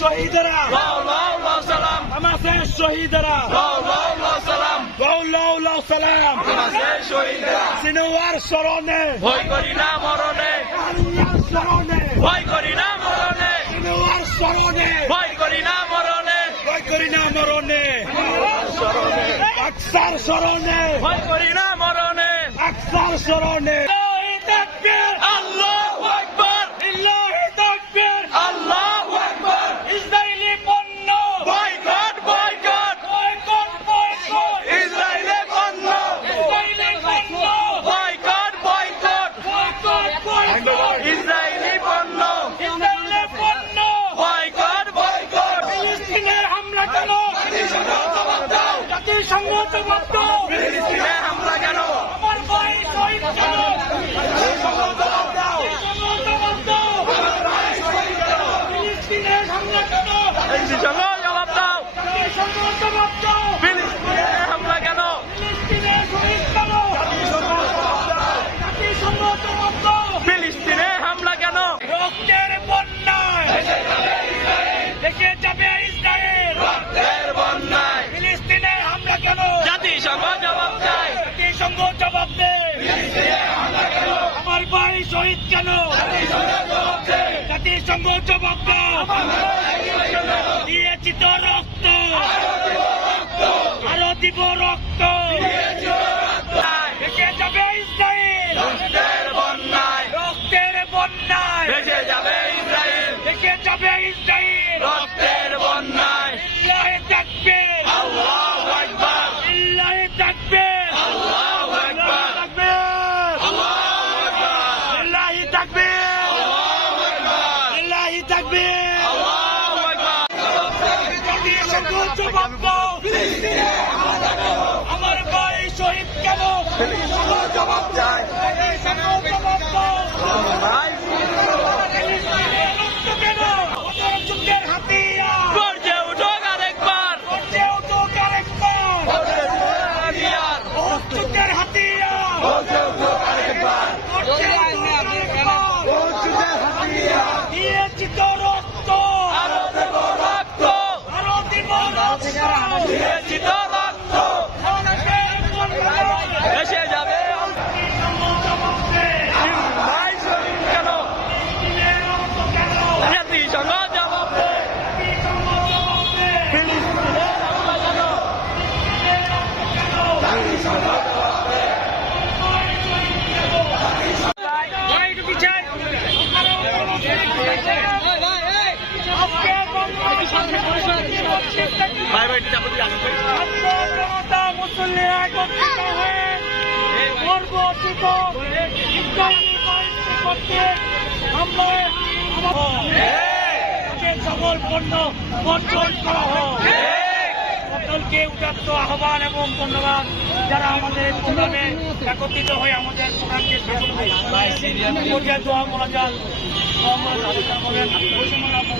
শহীদেরা। সালাম। হামাসের শহীদেরা। সালাম। সালাম। শহীদরা। সিনোয়ার স্মরণে। ভয় করি না মরণে। স্মরণে। ভয় করি না মরণে। সিনোয়ার স্মরণে। ভয় করি না মরণে। ভয় করি না মরণে। আকসার স্মরণে। ভয় করি না মরণে। আকসার স্মরণে। কেন? আমার ভাই শহীদ কেন জবাব দাও জবাব দাও ফিলিস্তিনের হামলা কেন জাতিসংঘ জবাব দাও জাতিসংঘ জবাব দাও ফিলিস্তিনে হামলা কেন ফিলিস্তিনের শহীদ কেন জাতিসংঘ জবাব দাও ফিলিস্তিনে হামলা কেন রক্তের বন্যায় দেখে যাবে ইসরায়েল এর বন্যায় ফিলিস্তিনের হামলা কেন জাতিসংঘ জবাব চাই জাতিসংঘ জবাব দে আমার ভাই শহীদ কেন? জাতিসংঘ জবাব দিয়েছি তো রক্ত। আরও দিব রক্ত। দাও আমার ভাই শহীদ কেন রক্ত ভাই ভাই চাপা দিয়ে আসবে সকল পণ্য বর্জন করা হোক। সকলকে উদাত্ত আহ্বান এবং ধন্যবাদ যারা আমাদের প্রোগ্রামে একত্রিত হয়ে আমাদের প্রোগ্রামকে দোয়া মোনাজাত সময়